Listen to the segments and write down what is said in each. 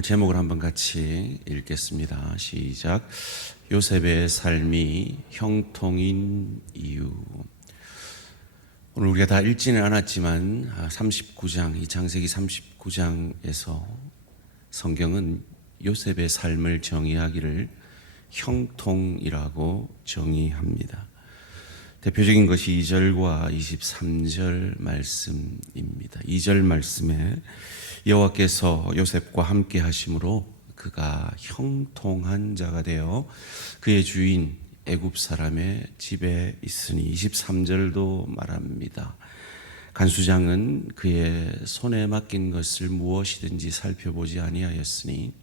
오늘 제목을 한번 같이 읽겠습니다. 시작. 요셉의 삶이 형통인 이유. 오늘 우리가 다 읽지는 않았지만 39장, 이 창세기 39장에서 성경은 요셉의 삶을 정의하기를 형통이라고 정의합니다. 대표적인 것이 2절과 23절 말씀입니다. 2절 말씀에 여호와께서 요셉과 함께 하심으로 그가 형통한 자가 되어 그의 주인 애굽 사람의 집에 있으니, 23절도 말합니다. 간수장은 그의 손에 맡긴 것을 무엇이든지 살펴보지 아니하였으니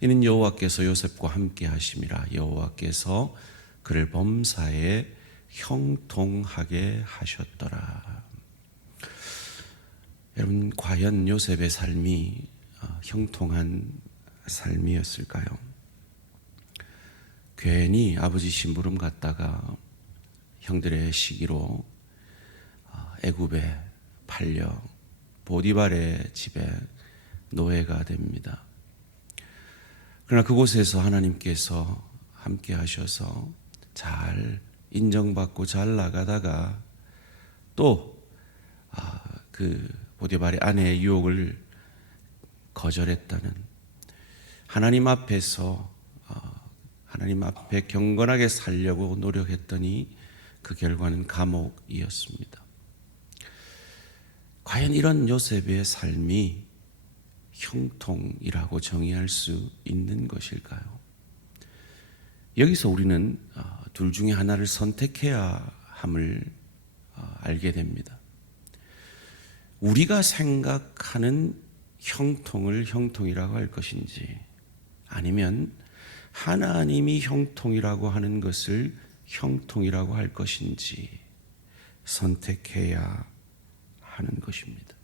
이는 여호와께서 요셉과 함께 하심이라. 여호와께서 그를 범사에 형통하게 하셨더라. 여러분, 과연 요셉의 삶이 형통한 삶이었을까요? 괜히 아버지 심부름 갔다가 형들의 시기로 애굽에 팔려 보디발의 집에 노예가 됩니다. 그러나 그곳에서 하나님께서 함께 하셔서 잘 인정받고 잘 나가다가 또 그 보디발의 아내의 유혹을 거절했다는, 하나님 앞에서 하나님 앞에 경건하게 살려고 노력했더니 그 결과는 감옥이었습니다. 과연 이런 요셉의 삶이 형통이라고 정의할 수 있는 것일까요? 여기서 우리는 둘 중에 하나를 선택해야 함을 알게 됩니다. 우리가 생각하는 형통을 형통이라고 할 것인지, 아니면 하나님이 형통이라고 하는 것을 형통이라고 할 것인지 선택해야 하는 것입니다.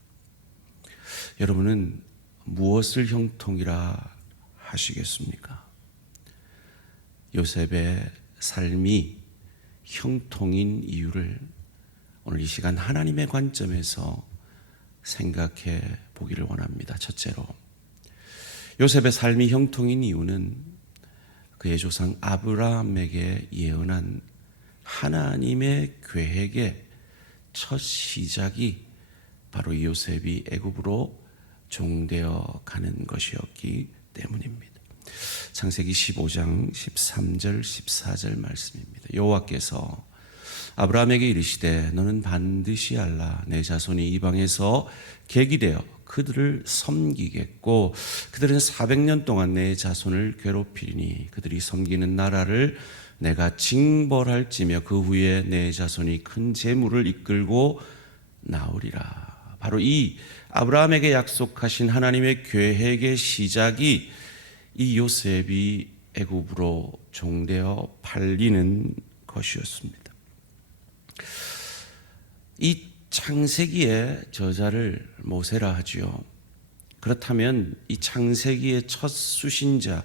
여러분은 무엇을 형통이라 하시겠습니까? 요셉의 삶이 형통인 이유를 오늘 이 시간 하나님의 관점에서 생각해 보기를 원합니다. 첫째로, 요셉의 삶이 형통인 이유는 그의 조상 아브라함에게 예언한 하나님의 계획의 첫 시작이 바로 요셉이 애굽으로 종되어 가는 것이었기 때문입니다. 창세기 15장 13절 14절 말씀입니다. 여호와께서 아브라함에게 이르시되 너는 반드시 알라. 내 자손이 이방에서 객이 되어 그들을 섬기겠고 그들은 400년 동안 내 자손을 괴롭히리니 그들이 섬기는 나라를 내가 징벌할지며 그 후에 내 자손이 큰 재물을 이끌고 나오리라. 바로 이 아브라함에게 약속하신 하나님의 계획의 시작이 이 요셉이 애굽으로 종되어 팔리는 것이었습니다. 이 창세기의 저자를 모세라 하지요. 그렇다면 이 창세기의 첫 수신자,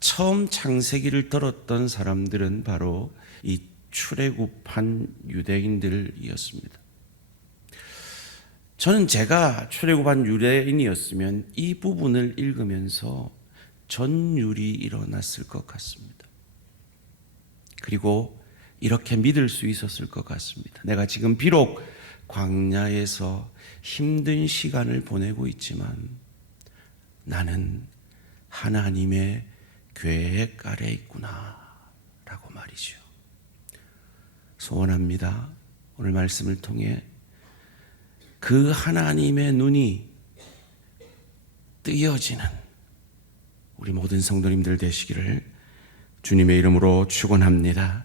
처음 창세기를 들었던 사람들은 바로 이 출애굽한 유대인들이었습니다. 저는 제가 출애굽한 유대인이었으면 이 부분을 읽으면서 전율이 일어났을 것 같습니다. 그리고 이렇게 믿을 수 있었을 것 같습니다. 내가 지금 비록 광야에서 힘든 시간을 보내고 있지만 나는 하나님의 계획 아래 있구나 라고 말이죠. 소원합니다. 오늘 말씀을 통해 그 하나님의 눈이 뜨여지는 우리 모든 성도님들 되시기를 주님의 이름으로 축원합니다.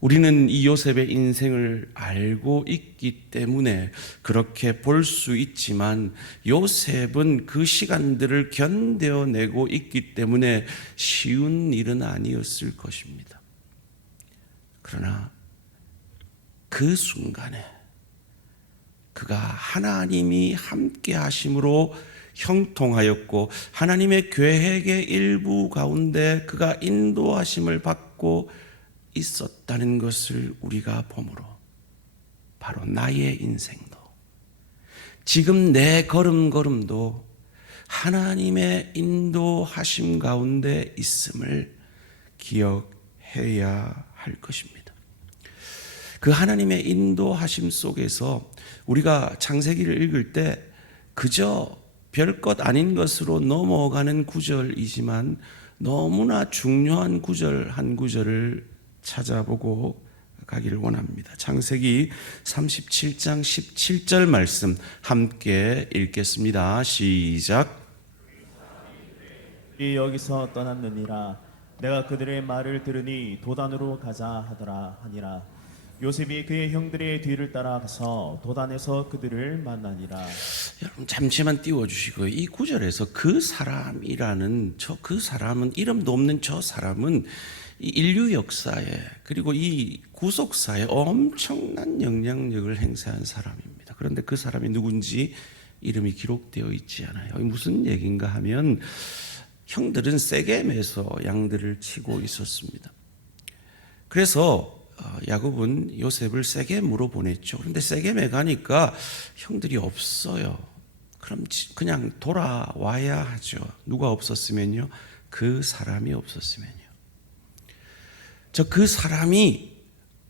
우리는 이 요셉의 인생을 알고 있기 때문에 그렇게 볼 수 있지만, 요셉은 그 시간들을 견뎌내고 있기 때문에 쉬운 일은 아니었을 것입니다. 그러나 그 순간에 그가 하나님이 함께 하심으로 형통하였고 하나님의 계획의 일부 가운데 그가 인도하심을 받고 있었다는 것을 우리가 보므로 바로 나의 인생도, 지금 내 걸음걸음도 하나님의 인도하심 가운데 있음을 기억해야 할 것입니다. 그 하나님의 인도하심 속에서 우리가 창세기를 읽을 때 그저 별것 아닌 것으로 넘어가는 구절이지만 너무나 중요한 구절 한 구절을 찾아보고 가기를 원합니다. 창세기 37장 17절 말씀 함께 읽겠습니다. 시작. 이 여기서 떠났느니라. 내가 그들의 말을 들으니 도단으로 가자 하더라 하니라. 요셉이 그의 형들의 뒤를 따라가서 도단에서 그들을 만나니라. 여러분 잠시만 띄워주시고요. 이 구절에서 그 사람이라는 그 사람은 이름도 없는 저 사람은 이 인류 역사에 그리고 이 구속사에 엄청난 영향력을 행사한 사람입니다. 그런데 그 사람이 누군지 이름이 기록되어 있지 않아요. 무슨 얘기인가 하면 형들은 세겜에서 양들을 치고 있었습니다. 그래서 야곱은 요셉을 세겜으로 보냈죠. 그런데 세겜에 가니까 형들이 없어요. 그럼 그냥 돌아와야 하죠. 누가 없었으면요? 그 사람이 없었으면요. 그 사람이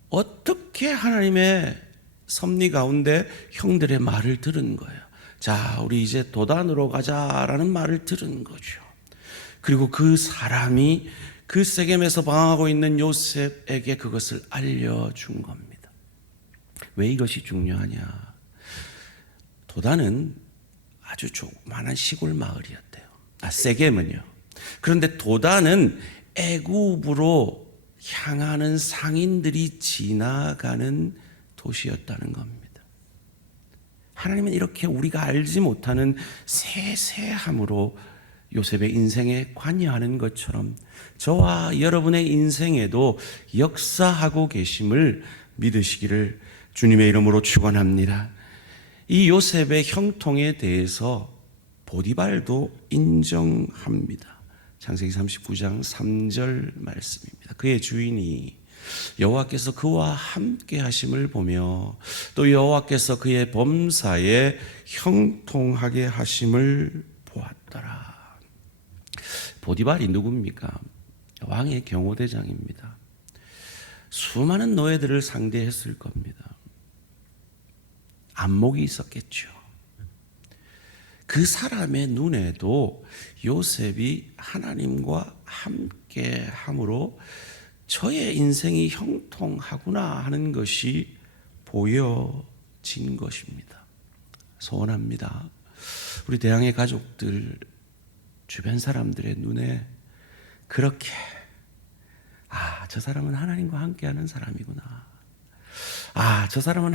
어떻게 하나님의 섭리 가운데 형들의 말을 들은 거예요. 자, 우리 이제 도단으로 가자라는 말을 들은 거죠. 그리고 그 사람이 그 세겜에서 방황하고 있는 요셉에게 그것을 알려준 겁니다. 왜 이것이 중요하냐? 도단은 아주 조그마한 시골 마을이었대요. 세겜은요. 그런데 도단은 애굽으로 향하는 상인들이 지나가는 도시였다는 겁니다. 하나님은 이렇게 우리가 알지 못하는 세세함으로 요셉의 인생에 관여하는 것처럼 저와 여러분의 인생에도 역사하고 계심을 믿으시기를 주님의 이름으로 축원합니다. 이 요셉의 형통에 대해서 보디발도 인정합니다. 창세기 39장 3절 말씀입니다. 그의 주인이 여호와께서 그와 함께 하심을 보며 또 여호와께서 그의 범사에 형통하게 하심을 보았더라. 보디발이 누굽니까? 왕의 경호대장입니다. 수많은 노예들을 상대했을 겁니다. 안목이 있었겠죠. 그 사람의 눈에도 요셉이 하나님과 함께 함으로 저의 인생이 형통하구나 하는 것이 보여진 것입니다. 소원합니다. 우리 대항의 가족들, 주변 사람들의 눈에 그렇게 저 사람은 하나님과 함께하는 사람이구나. 저 사람은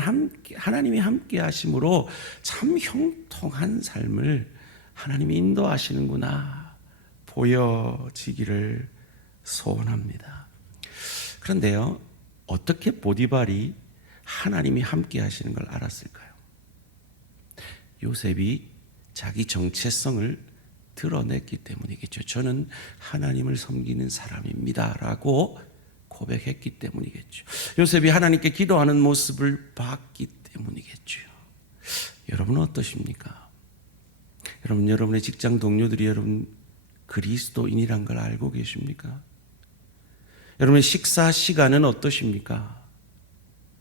하나님이 함께 하심으로 참 형통한 삶을 하나님이 인도하시는구나 보여지기를 소원합니다. 그런데요, 어떻게 보디발이 하나님이 함께 하시는 걸 알았을까요? 요셉이 자기 정체성을 드러냈기 때문이겠죠. 저는 하나님을 섬기는 사람입니다 라고 고백했기 때문이겠죠. 요셉이 하나님께 기도하는 모습을 봤기 때문이겠죠. 여러분은 어떠십니까? 여러분의 직장 동료들이 여러분 그리스도인이란 걸 알고 계십니까? 여러분의 식사 시간은 어떠십니까?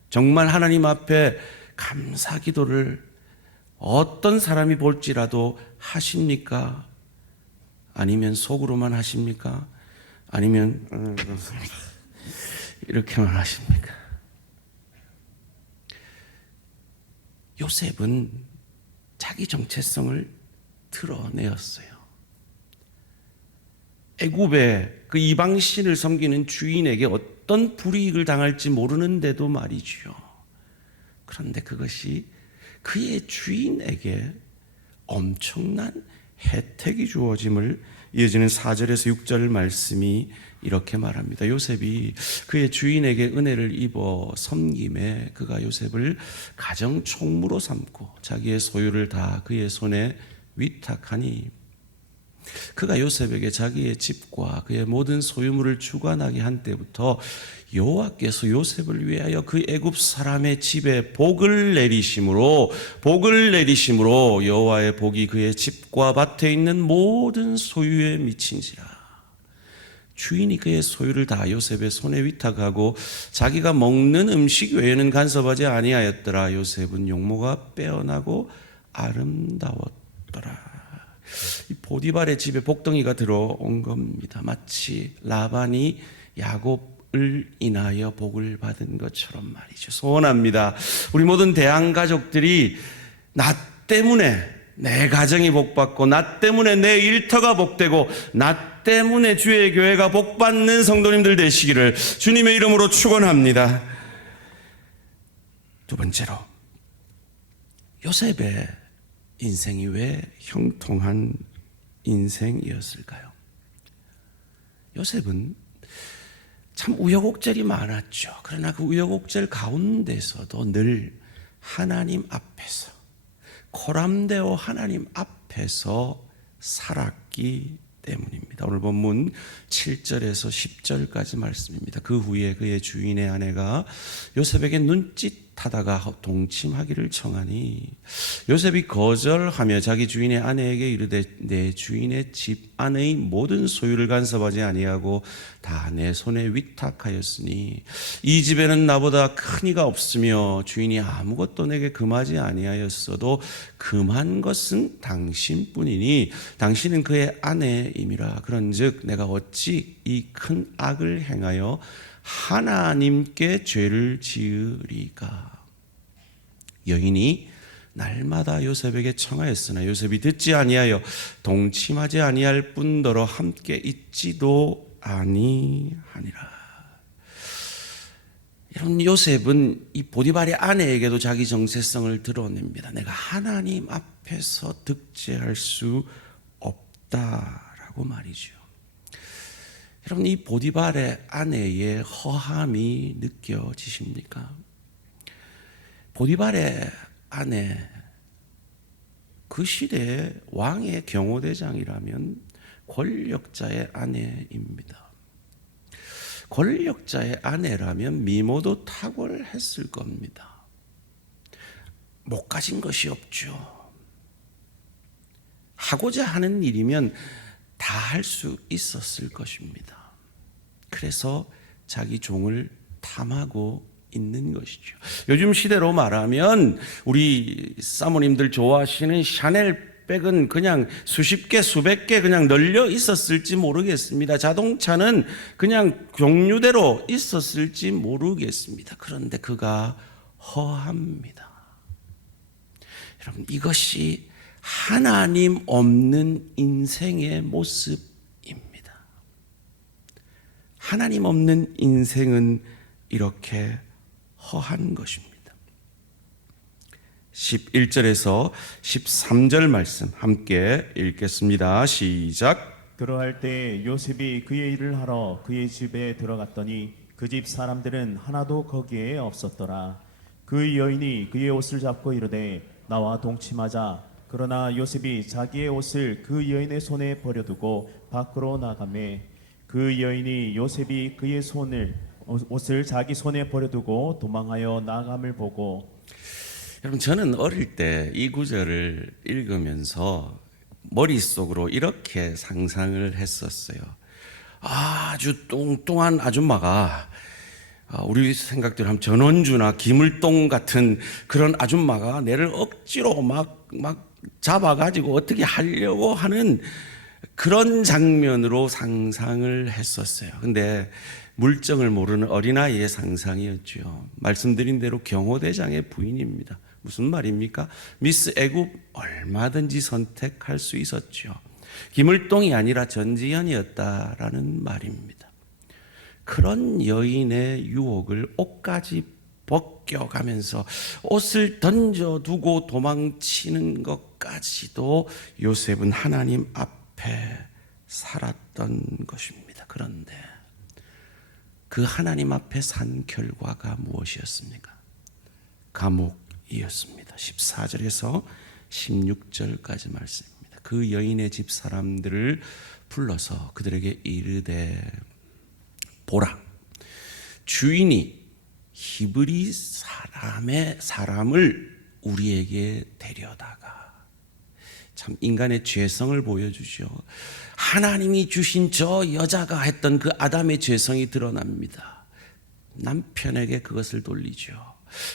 정말 하나님 앞에 감사 기도를 어떤 사람이 볼지라도 하십니까? 아니면 속으로만 하십니까? 아니면 이렇게만 하십니까? 요셉은 자기 정체성을 드러내었어요. 애굽의 그 이방신을 섬기는 주인에게 어떤 불이익을 당할지 모르는데도 말이죠. 그런데 그것이 그의 주인에게 엄청난 혜택이 주어짐을 이어지는 4절에서 6절 말씀이 이렇게 말합니다. 요셉이 그의 주인에게 은혜를 입어 섬김에 그가 요셉을 가정 총무로 삼고 자기의 소유를 다 그의 손에 위탁하니 그가 요셉에게 자기의 집과 그의 모든 소유물을 주관하게 한 때부터 여호와께서 요셉을 위하여 그 애굽 사람의 집에 복을 내리심으로 여호와의 복이 그의 집과 밭에 있는 모든 소유에 미친지라. 주인이 그의 소유를 다 요셉의 손에 위탁하고 자기가 먹는 음식 외에는 간섭하지 아니하였더라. 요셉은 용모가 빼어나고 아름다웠더라. 이 보디발의 집에 복덩이가 들어온 겁니다. 마치 라반이 야곱을 인하여 복을 받은 것처럼 말이죠. 소원합니다. 우리 모든 대한 가족들이 나 때문에 내 가정이 복받고, 나 때문에 내 일터가 복되고, 나 때문에 주의 교회가 복받는 성도님들 되시기를 주님의 이름으로 축원합니다. 두 번째로, 요셉의 인생이 왜 형통한 인생이었을까요? 요셉은 참 우여곡절이 많았죠. 그러나 그 우여곡절 가운데서도 늘 하나님 앞에서, 코람데오 하나님 앞에서 살았기 때문입니다. 오늘 본문 7절에서 10절까지 말씀입니다. 그 후에 그의 주인의 아내가 요셉에게 눈짓하다가 동침하기를 청하니 요셉이 거절하며 자기 주인의 아내에게 이르되 내 주인의 집 안의 모든 소유를 간섭하지 아니하고 다 내 손에 위탁하였으니 이 집에는 나보다 큰 이가 없으며 주인이 아무것도 내게 금하지 아니하였어도 금한 것은 당신뿐이니 당신은 그의 아내임이라. 그런즉 내가 어찌 이 큰 악을 행하여 하나님께 죄를 지으리까. 여인이 날마다 요셉에게 청하였으나 요셉이 듣지 아니하여 동침하지 아니할 뿐더러 함께 있지도 아니하니라. 이런 요셉은 이 보디발의 아내에게도 자기 정체성을 드러냅니다. 내가 하나님 앞에서 득죄할 수 없다라고 말이죠. 여러분, 이 보디발의 아내의 허함이 느껴지십니까? 보디발의 아내, 그 시대의 왕의 경호대장이라면 권력자의 아내입니다. 권력자의 아내라면 미모도 탁월했을 겁니다. 못 가진 것이 없죠. 하고자 하는 일이면 다 할 수 있었을 것입니다. 그래서 자기 종을 탐하고 있는 것이죠. 요즘 시대로 말하면 우리 사모님들 좋아하시는 샤넬 백은 그냥 수십 개, 수백 개 그냥 널려 있었을지 모르겠습니다. 자동차는 그냥 종류대로 있었을지 모르겠습니다. 그런데 그가 허합니다. 여러분, 이것이 하나님 없는 인생의 모습입니다. 하나님 없는 인생은 이렇게 허한 것입니다. 11절에서 13절 말씀 함께 읽겠습니다. 시작. 그러할 때 요셉이 그의 일을 하러 그의 집에 들어갔더니 그 집 사람들은 하나도 거기에 없었더라. 그 여인이 그의 옷을 잡고 이르되 나와 동침하자. 그러나 요셉이 자기의 옷을 그 여인의 손에 버려두고 밖으로 나가매 그 여인이 요셉이 그의 옷을 자기 손에 버려두고 도망하여 나감을 보고. 여러분, 저는 어릴 때 이 구절을 읽으면서 머릿속으로 이렇게 상상을 했었어요. 아주 뚱뚱한 아줌마가, 우리 생각대로 하면 전원주나 김을동 같은 그런 아줌마가 내를 억지로 막 잡아가지고 어떻게 하려고 하는 그런 장면으로 상상을 했었어요. 근데 물정을 모르는 어린아이의 상상이었죠. 말씀드린 대로 경호대장의 부인입니다. 무슨 말입니까? 미스 애굽 얼마든지 선택할 수 있었죠. 김을동이 아니라 전지현이었다라는 말입니다. 그런 여인의 유혹을 옷까지 벗겨가면서 옷을 던져두고 도망치는 것까지도 요셉은 하나님 앞에 살았던 것입니다. 그런데 그 하나님 앞에 산 결과가 무엇이었습니까? 감옥이었습니다. 14절에서 16절까지 말씀입니다. 그 여인의 집 사람들을 불러서 그들에게 이르되 보라, 주인이 히브리 사람을 우리에게 데려다가, 참 인간의 죄성을 보여주죠. 하나님이 주신 저 여자가 했던 그 아담의 죄성이 드러납니다. 남편에게 그것을 돌리죠.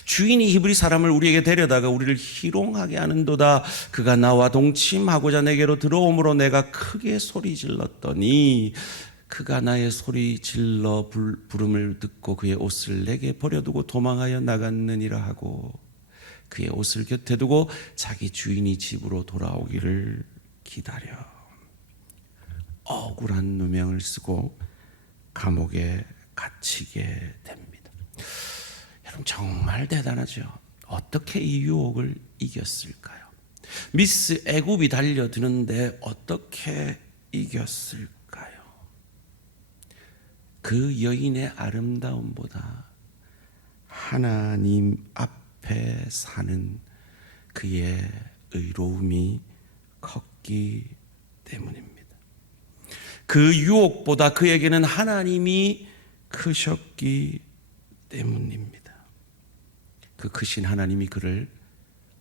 주인이 히브리 사람을 우리에게 데려다가 우리를 희롱하게 하는도다. 그가 나와 동침하고자 내게로 들어오므로 내가 크게 소리 질렀더니 그가 나의 소리 질러 부름을 듣고 그의 옷을 내게 버려두고 도망하여 나갔느니라 하고 그의 옷을 곁에 두고 자기 주인이 집으로 돌아오기를 기다려 억울한 누명을 쓰고 감옥에 갇히게 됩니다. 여러분, 정말 대단하죠. 어떻게 이 유혹을 이겼을까요? 미스 애굽이 달려드는데 어떻게 이겼을까요? 그 여인의 아름다움보다 하나님 앞에 사는 그의 의로움이 컸기 때문입니다. 그 유혹보다 그에게는 하나님이 크셨기 때문입니다. 그 크신 하나님이 그를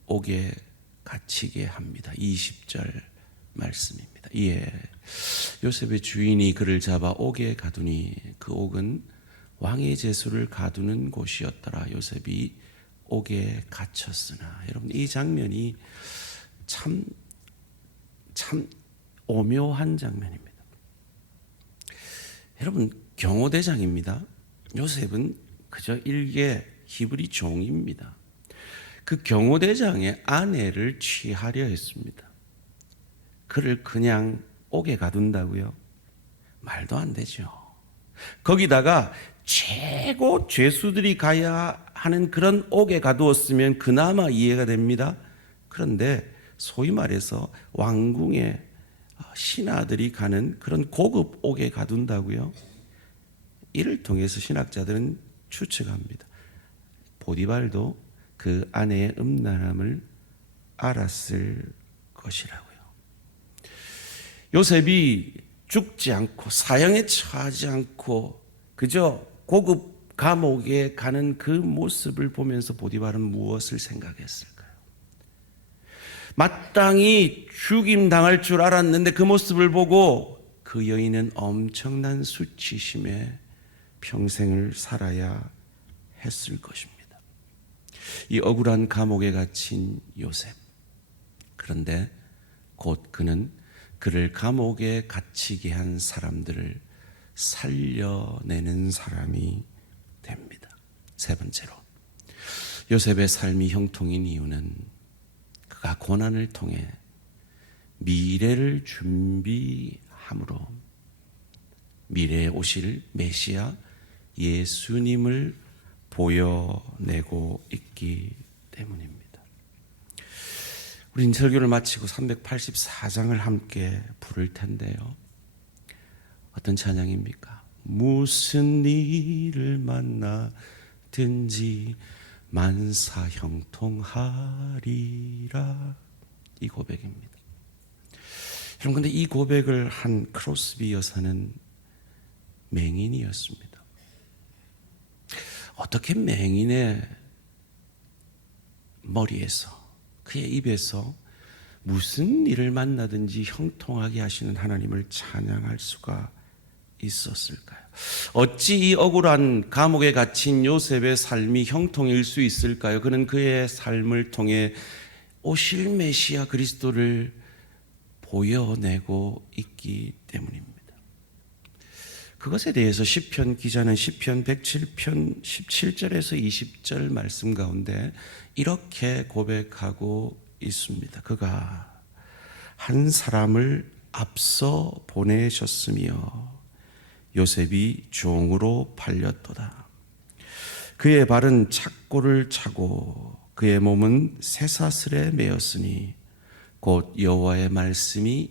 옥에 갇히게 합니다. 20절 말씀입니다. 이에 요셉의 주인이 그를 잡아 옥에 가두니 그 옥은 왕의 제수를 가두는 곳이었더라. 요셉이 옥에 갇혔으나. 여러분, 이 장면이 참 오묘한 장면입니다. 여러분, 경호대장입니다. 요셉은 그저 일개 히브리 종입니다. 그 경호대장의 아내를 취하려 했습니다. 그를 그냥 옥에 가둔다고요? 말도 안 되죠. 거기다가 최고 죄수들이 가야 하는 그런 옥에 가두었으면 그나마 이해가 됩니다. 그런데 소위 말해서 왕궁의 신하들이 가는 그런 고급 옥에 가둔다고요? 이를 통해서 신학자들은 추측합니다. 보디발도 그 아내의 음란함을 알았을 것이라고요. 요셉이 죽지 않고 사형에 처하지 않고 그저 고급 감옥에 가는 그 모습을 보면서 보디발은 무엇을 생각했을까요? 마땅히 죽임당할 줄 알았는데 그 모습을 보고 그 여인은 엄청난 수치심에 평생을 살아야 했을 것입니다. 이 억울한 감옥에 갇힌 요셉. 그런데 곧 그는 그를 감옥에 갇히게 한 사람들을 살려내는 사람이 됩니다. 세 번째로, 요셉의 삶이 형통인 이유는 그가 고난을 통해 미래를 준비함으로 미래에 오실 메시아 예수님을 보여내고 있기 때문입니다. 우린 설교를 마치고 384장을 함께 부를 텐데요. 어떤 찬양입니까? 무슨 일을 만나든지 만사 형통하리라. 이 고백입니다. 여러분, 근데 이 고백을 한 크로스비 여사는 맹인이었습니다. 어떻게 맹인의 머리에서, 그의 입에서 무슨 일을 만나든지 형통하게 하시는 하나님을 찬양할 수가 있었을까요? 어찌 이 억울한 감옥에 갇힌 요셉의 삶이 형통일 수 있을까요? 그는 그의 삶을 통해 오실 메시아 그리스도를 보여내고 있기 때문입니다. 그것에 대해서 시편 기자는 시편 107편 17절에서 20절 말씀 가운데 이렇게 고백하고 있습니다. 그가 한 사람을 앞서 보내셨으며 요셉이 종으로 팔렸도다. 그의 발은 착고를 차고 그의 몸은 쇠사슬에 매였으니 곧 여호와의 말씀이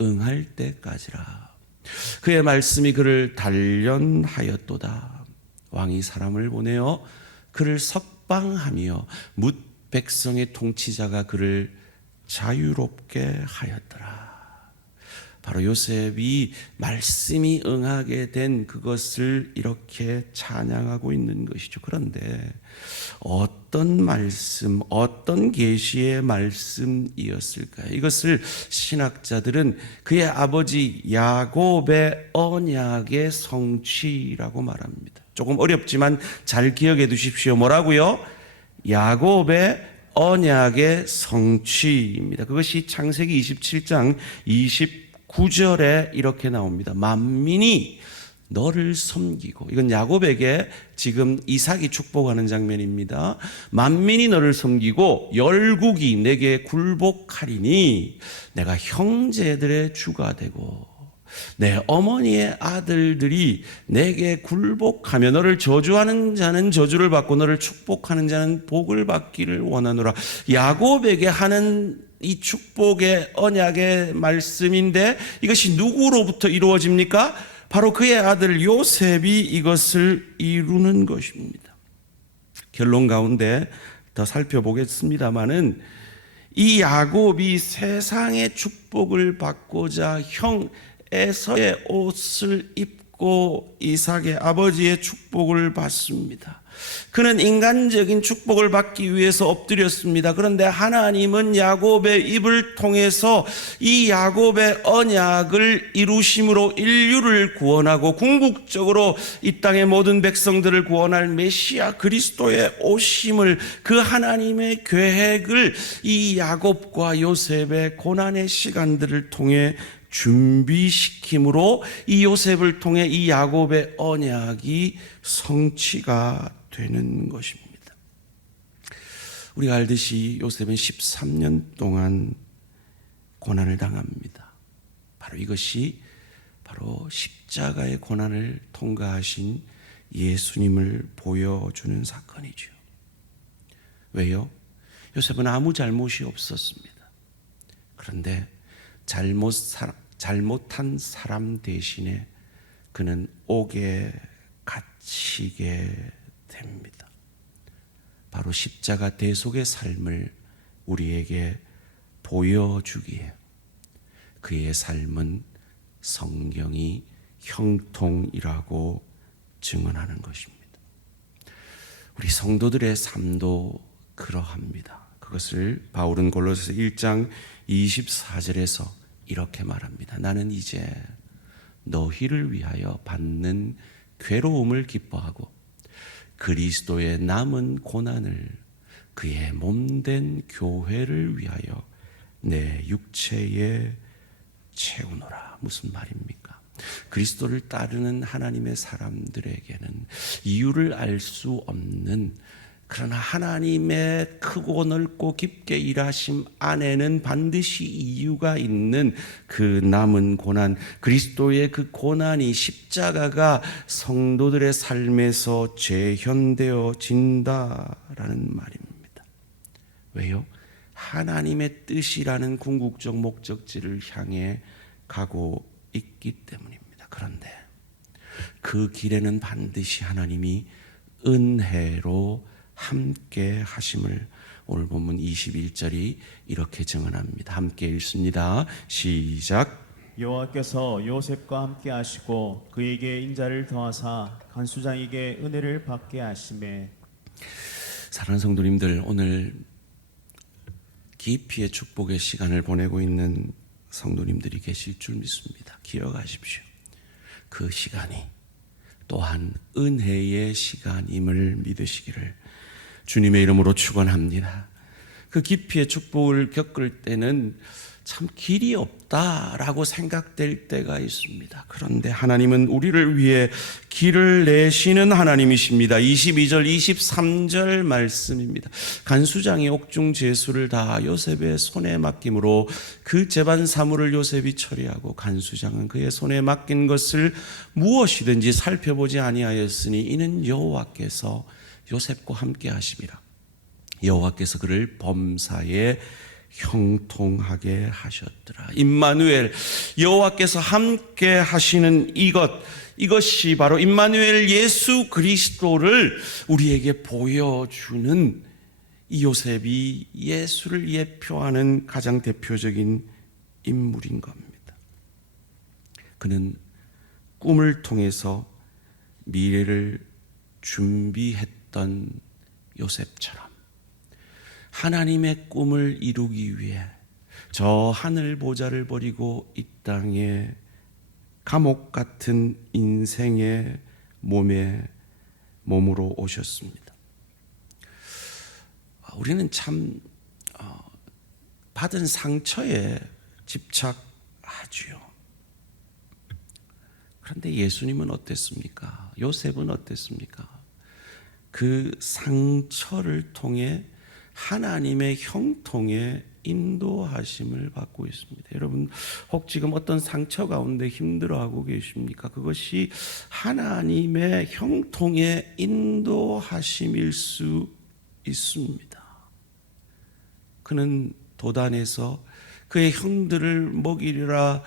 응할 때까지라. 그의 말씀이 그를 단련하였도다. 왕이 사람을 보내어 그를 석방하며 뭇 백성의 통치자가 그를 자유롭게 하였더라. 바로 요셉이 말씀이 응하게 된 그것을 이렇게 찬양하고 있는 것이죠. 그런데 어떤 말씀, 어떤 계시의 말씀이었을까요? 이것을 신학자들은 그의 아버지 야곱의 언약의 성취라고 말합니다. 조금 어렵지만 잘 기억해 두십시오. 뭐라고요? 야곱의 언약의 성취입니다. 그것이 창세기 27장 29절에 이렇게 나옵니다. 만민이 너를 섬기고, 이건 야곱에게 지금 이삭이 축복하는 장면입니다. 만민이 너를 섬기고 열국이 내게 굴복하리니 내가 형제들의 주가 되고 내 어머니의 아들들이 내게 굴복하며 너를 저주하는 자는 저주를 받고 너를 축복하는 자는 복을 받기를 원하노라. 야곱에게 하는 이 축복의 언약의 말씀인데 이것이 누구로부터 이루어집니까? 바로 그의 아들 요셉이 이것을 이루는 것입니다. 결론 가운데 더 살펴보겠습니다마는 이 야곱이 세상의 축복을 받고자 형 에서의 옷을 입고 이삭의 아버지의 축복을 받습니다. 그는 인간적인 축복을 받기 위해서 엎드렸습니다. 그런데 하나님은 야곱의 입을 통해서 이 야곱의 언약을 이루심으로 인류를 구원하고 궁극적으로 이 땅의 모든 백성들을 구원할 메시아 그리스도의 오심을, 그 하나님의 계획을 이 야곱과 요셉의 고난의 시간들을 통해 준비시킴으로 이 요셉을 통해 이 야곱의 언약이 성취가 되는 것입니다. 우리가 알듯이 요셉은 13년 동안 고난을 당합니다. 바로 이것이 바로 십자가의 고난을 통과하신 예수님을 보여주는 사건이죠. 왜요? 요셉은 아무 잘못이 없었습니다. 그런데 잘못한 사람 대신에 그는 옥에 갇히게 됩니다. 바로 십자가 대속의 삶을 우리에게 보여주기에 그의 삶은 성경이 형통이라고 증언하는 것입니다. 우리 성도들의 삶도 그러합니다. 그것을 바울은 골로새서 1장 24절에서 이렇게 말합니다. 나는 이제 너희를 위하여 받는 괴로움을 기뻐하고 그리스도의 남은 고난을 그의 몸된 교회를 위하여 내 육체에 채우노라. 무슨 말입니까? 그리스도를 따르는 하나님의 사람들에게는 이유를 알 수 없는, 그러나 하나님의 크고 넓고 깊게 일하심 안에는 반드시 이유가 있는 그 남은 고난, 그리스도의 그 고난이, 십자가가 성도들의 삶에서 재현되어진다라는 말입니다. 왜요? 하나님의 뜻이라는 궁극적 목적지를 향해 가고 있기 때문입니다. 그런데 그 길에는 반드시 하나님이 은혜로 함께 하심을 오늘 본문 21절이 이렇게 증언합니다. 함께 읽습니다. 시작. 여호와께서 요셉과 함께 하시고 그에게 인자를 더하사 간수장에게 은혜를 받게 하시매. 사랑하는 성도님들, 오늘 깊이의 축복의 시간을 보내고 있는 성도님들이 계실 줄 믿습니다. 기억하십시오. 그 시간이 또한 은혜의 시간임을 믿으시기를 주님의 이름으로 축원합니다. 그 깊이의 축복을 겪을 때는 참 길이 없다라고 생각될 때가 있습니다. 그런데 하나님은 우리를 위해 길을 내시는 하나님이십니다. 22절 23절 말씀입니다. 간수장이 옥중 제수를 다 요셉의 손에 맡김으로 그 재반 사물을 요셉이 처리하고 간수장은 그의 손에 맡긴 것을 무엇이든지 살펴보지 아니하였으니 이는 여호와께서 요셉과 함께 하심이라. 여호와께서 그를 범사에 형통하게 하셨더라. 임마누엘, 여호와께서 함께 하시는 이것이 바로 임마누엘 예수 그리스도를 우리에게 보여주는 이 요셉이 예수를 예표하는 가장 대표적인 인물인 겁니다. 그는 꿈을 통해서 미래를 준비했던 요셉처럼 하나님의 꿈을 이루기 위해 저 하늘 보좌를 버리고 이 땅에 감옥 같은 인생의 몸으로 오셨습니다. 우리는 참 받은 상처에 집착하지요. 그런데 예수님은 어땠습니까? 요셉은 어땠습니까? 그 상처를 통해 하나님의 형통의 인도하심을 받고 있습니다. 여러분, 혹 지금 어떤 상처 가운데 힘들어하고 계십니까? 그것이 하나님의 형통의 인도하심일 수 있습니다. 그는 도단에서 그의 형들을 먹이리라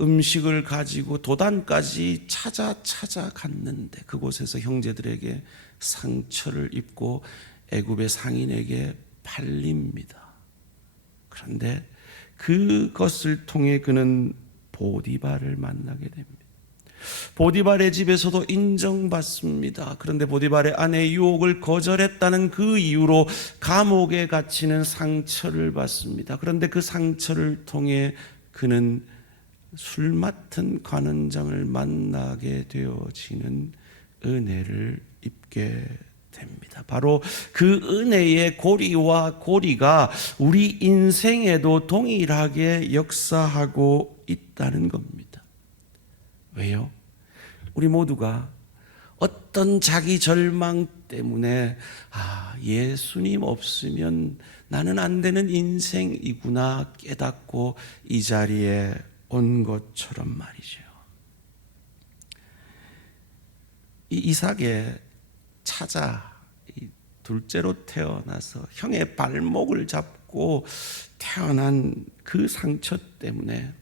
음식을 가지고 도단까지 찾아갔는데 그곳에서 형제들에게 상처를 입고 애굽의 상인에게 팔립니다. 그런데 그것을 통해 그는 보디발을 만나게 됩니다. 보디발의 집에서도 인정받습니다. 그런데 보디발의 아내의 유혹을 거절했다는 그 이유로 감옥에 갇히는 상처를 받습니다. 그런데 그 상처를 통해 그는 술 맡은 관원장을 만나게 되어지는 은혜를 입게 됩니다. 바로 그 은혜의 고리와 고리가 우리 인생에도 동일하게 역사하고 있다는 겁니다. 왜요? 우리 모두가 어떤 자기 절망 때문에 예수님 없으면 나는 안 되는 인생이구나 깨닫고 이 자리에 온 것처럼 말이죠. 이 이삭의 찾아 둘째로 태어나서 형의 발목을 잡고 태어난 그 상처 때문에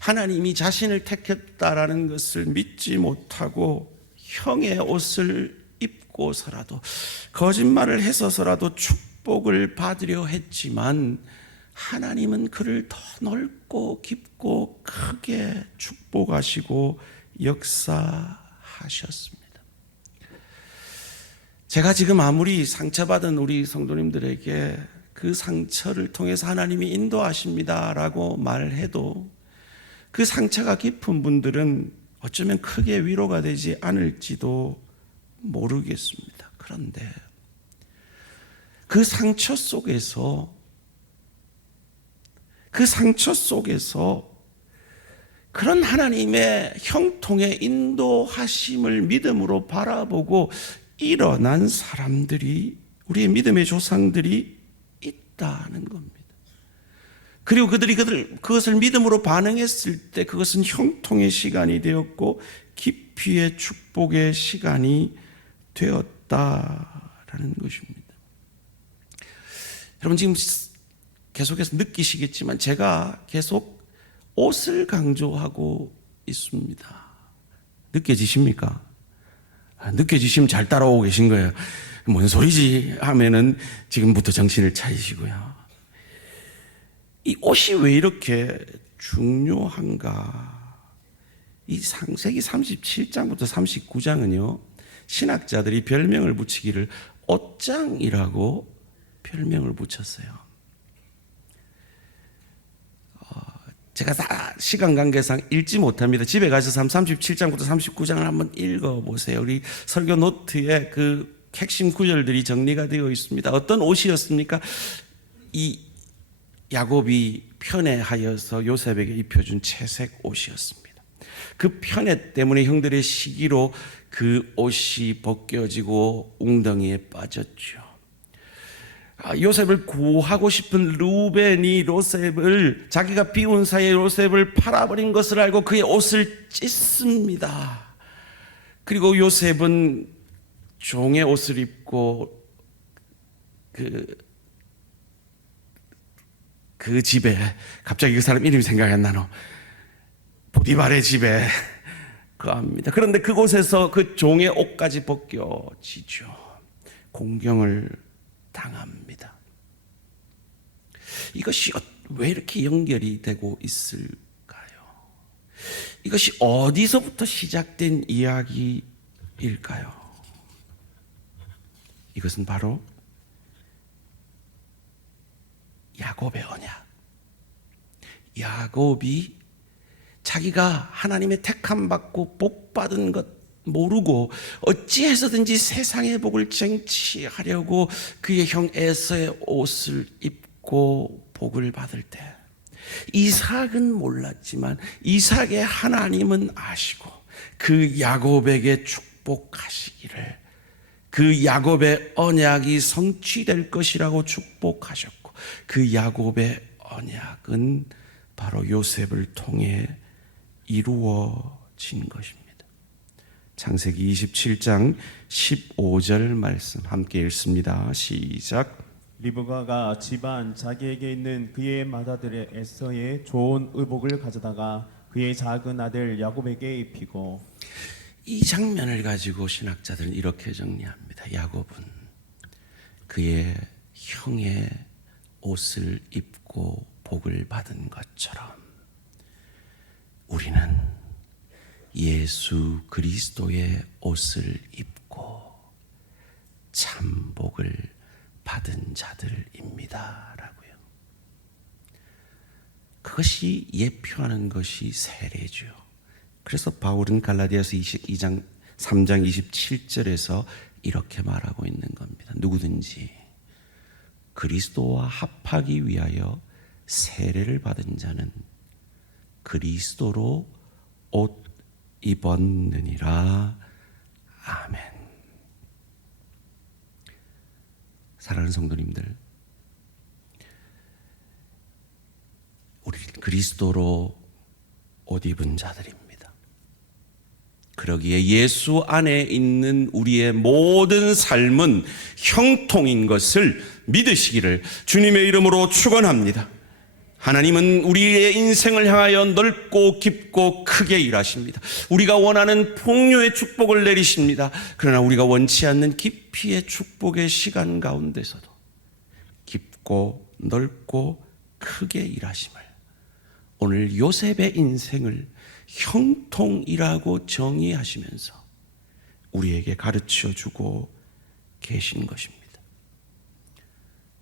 하나님이 자신을 택했다라는 것을 믿지 못하고 형의 옷을 입고서라도 거짓말을 해서서라도 축복을 받으려 했지만 하나님은 그를 더 넓고 깊고 크게 축복하시고 역사하셨습니다. 제가 지금 아무리 상처받은 우리 성도님들에게 그 상처를 통해서 하나님이 인도하십니다라고 말해도 그 상처가 깊은 분들은 어쩌면 크게 위로가 되지 않을지도 모르겠습니다. 그런데 그 상처 속에서 그런 하나님의 형통의 인도하심을 믿음으로 바라보고 일어난 사람들이, 우리의 믿음의 조상들이 있다는 겁니다. 그리고 그들이 그것을 믿음으로 반응했을 때 그것은 형통의 시간이 되었고 깊이의 축복의 시간이 되었다라는 것입니다. 여러분 지금 계속해서 느끼시겠지만 제가 계속 옷을 강조하고 있습니다. 느껴지십니까? 느껴지시면 잘 따라오고 계신 거예요. 뭔 소리지 하면은 지금부터 정신을 차리시고요. 이 옷이 왜 이렇게 중요한가? 이 창세기 37장부터 39장은요, 신학자들이 별명을 붙이기를 옷장이라고 별명을 붙였어요. 제가 다 시간 관계상 읽지 못합니다. 집에 가셔서 37장부터 39장을 한번 읽어보세요. 우리 설교 노트에 그 핵심 구절들이 정리가 되어 있습니다. 어떤 옷이었습니까? 이 야곱이 편애하여서 요셉에게 입혀준 채색 옷이었습니다. 그 편애 때문에 형들의 시기로 그 옷이 벗겨지고 웅덩이에 빠졌죠. 요셉을 구하고 싶은 루벤이 자기가 비운 사이에 요셉을 팔아버린 것을 알고 그의 옷을 찢습니다. 그리고 요셉은 종의 옷을 입고 그 집에, 갑자기 그 사람 이름이 생각이 안 나노, 보디발의 집에 거합니다. 그런데 그곳에서 그 종의 옷까지 벗겨지죠. 공경을 당합니다. 이것이 왜 이렇게 연결이 되고 있을까요? 이것이 어디서부터 시작된 이야기일까요? 이것은 바로 야곱의 언약. 야곱이 자기가 하나님의 택함 받고 복 받은 것 모르고 어찌해서든지 세상의 복을 쟁취하려고 그의 형 에서의 옷을 입고 복을 받을 때 이삭은 몰랐지만 이삭의 하나님은 아시고 그 야곱에게 축복하시기를, 그 야곱의 언약이 성취될 것이라고 축복하셨고, 그 야곱의 언약은 바로 요셉을 통해 이루어진 것입니다. 창세기 27장 15절 말씀 함께 읽습니다. 시작. 리브가가 집안 자기에게 있는 그의 맏아들의 에서의 좋은 의복을 가져다가 그의 작은 아들 야곱에게 입히고. 이 장면을 가지고 신학자들은 이렇게 정리합니다. 야곱은 그의 형의 옷을 입고 복을 받은 것처럼 우리는 예수 그리스도의 옷을 입고 참 복을 받은 자들입니다 라고요. 그것이 예표하는 것이 세례죠. 그래서 바울은 갈라디아서 22장 3장 27절에서 이렇게 말하고 있는 겁니다. 누구든지 그리스도와 합하기 위하여 세례를 받은 자는 그리스도로 옷 입었느니라. 아멘. 사랑하는 성도님들, 우리 그리스도로 옷 입은 자들입니다. 그러기에 예수 안에 있는 우리의 모든 삶은 형통인 것을 믿으시기를 주님의 이름으로 축원합니다. 하나님은 우리의 인생을 향하여 넓고 깊고 크게 일하십니다. 우리가 원하는 풍요의 축복을 내리십니다. 그러나 우리가 원치 않는 깊이의 축복의 시간 가운데서도 깊고 넓고 크게 일하심을 오늘 요셉의 인생을 형통이라고 정의하시면서 우리에게 가르쳐 주고 계신 것입니다.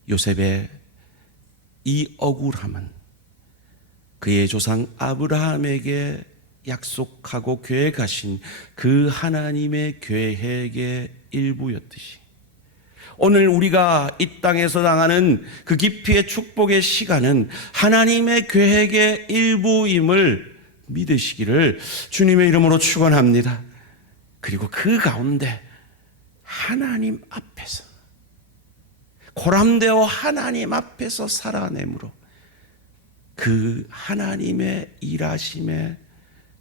요셉의 이 억울함은 그의 조상 아브라함에게 약속하고 계획하신 그 하나님의 계획의 일부였듯이 오늘 우리가 이 땅에서 당하는 그 깊이의 축복의 시간은 하나님의 계획의 일부임을 믿으시기를 주님의 이름으로 축원합니다. 그리고 그 가운데 하나님 앞에서 고람되어 하나님 앞에서 살아내므로 그 하나님의 일하심에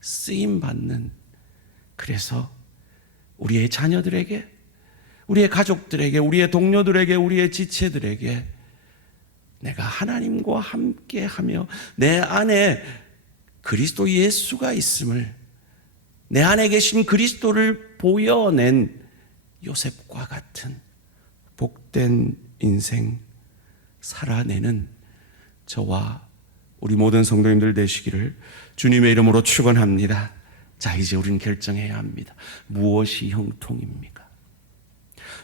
쓰임받는, 그래서 우리의 자녀들에게, 우리의 가족들에게, 우리의 동료들에게, 우리의 지체들에게 내가 하나님과 함께하며 내 안에 그리스도 예수가 있음을, 내 안에 계신 그리스도를 보여낸 요셉과 같은 복된 인생 살아내는 저와 우리 모든 성도님들 되시기를 주님의 이름으로 축원합니다. 자, 이제 우리는 결정해야 합니다. 무엇이 형통입니까?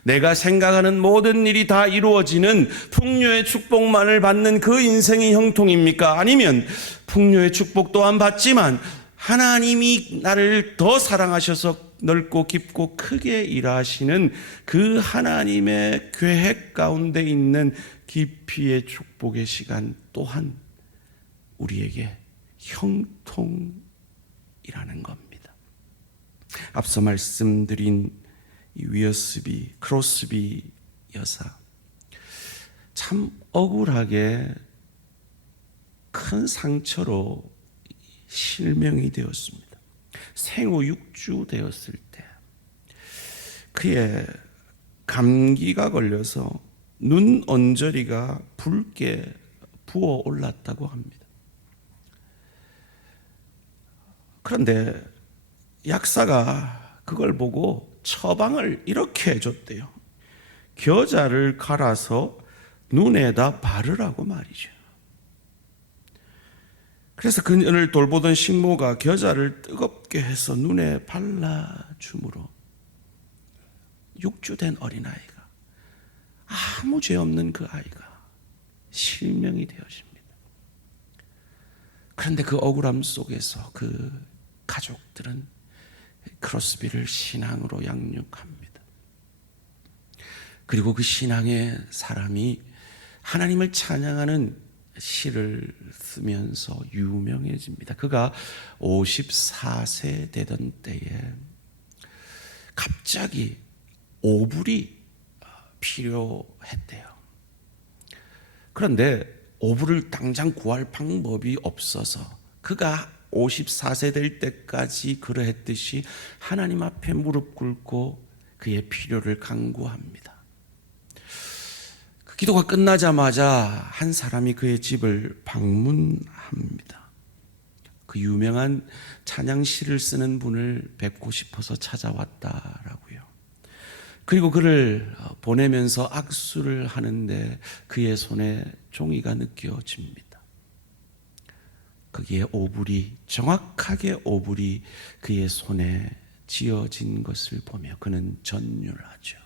내가 생각하는 모든 일이 다 이루어지는 풍요의 축복만을 받는 그 인생이 형통입니까? 아니면 풍요의 축복 또한 받지만 하나님이 나를 더 사랑하셔서 넓고 깊고 크게 일하시는 그 하나님의 계획 가운데 있는 깊이의 축복의 시간 또한 우리에게 형통이라는 겁니다. 앞서 말씀드린 이 위어스비, 크로스비 여사, 참 억울하게 큰 상처로 실명이 되었습니다. 생후 6주 되었을 때 그의 감기가 걸려서 눈 언저리가 붉게 부어 올랐다고 합니다. 그런데 약사가 그걸 보고 처방을 이렇게 해줬대요. 겨자를 갈아서 눈에다 바르라고 말이죠. 그래서 그녀를 돌보던 식모가 겨자를 뜨겁게 해서 눈에 발라줌으로 육주된 어린아이가, 아무 죄 없는 그 아이가 실명이 되어집니다. 그런데 그 억울함 속에서 그 가족들은 크로스비를 신앙으로 양육합니다. 그리고 그 신앙의 사람이 하나님을 찬양하는 시를 쓰면서 유명해집니다. 그가 54세 되던 때에 갑자기 오불이 필요했대요. 그런데 오불을 당장 구할 방법이 없어서 그가 54세 될 때까지 그러했듯이 하나님 앞에 무릎 꿇고 그의 필요를 간구합니다. 그 기도가 끝나자마자 한 사람이 그의 집을 방문합니다. 그 유명한 찬양시를 쓰는 분을 뵙고 싶어서 찾아왔다라고요. 그리고 그를 보내면서 악수를 하는데 그의 손에 종이가 느껴집니다. 거기에 오불이, 정확하게 오불이 그의 손에 쥐어진 것을 보며 그는 전율하죠.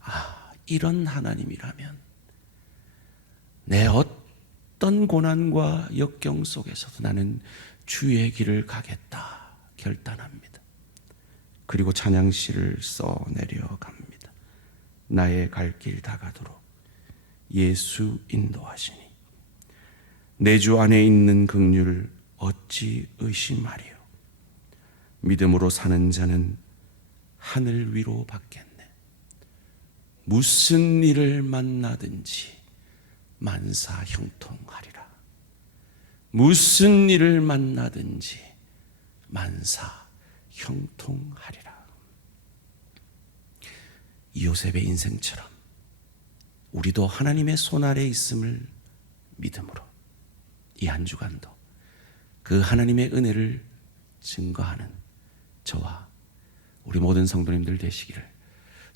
아, 이런 하나님이라면 내 어떤 고난과 역경 속에서도 나는 주의 길을 가겠다 결단합니다. 그리고 찬양시를 써내려 갑니다. 나의 갈 길 다가도록 예수 인도하시니 내 주 안에 있는 긍휼을 어찌 의심하리요. 믿음으로 사는 자는 하늘 위로 받겠네. 무슨 일을 만나든지 만사 형통하리라. 무슨 일을 만나든지 만사 형통하리라. 요셉의 인생처럼 우리도 하나님의 손 아래 있음을 믿음으로 이 한 주간도 그 하나님의 은혜를 증거하는 저와 우리 모든 성도님들 되시기를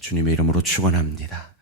주님의 이름으로 축원합니다.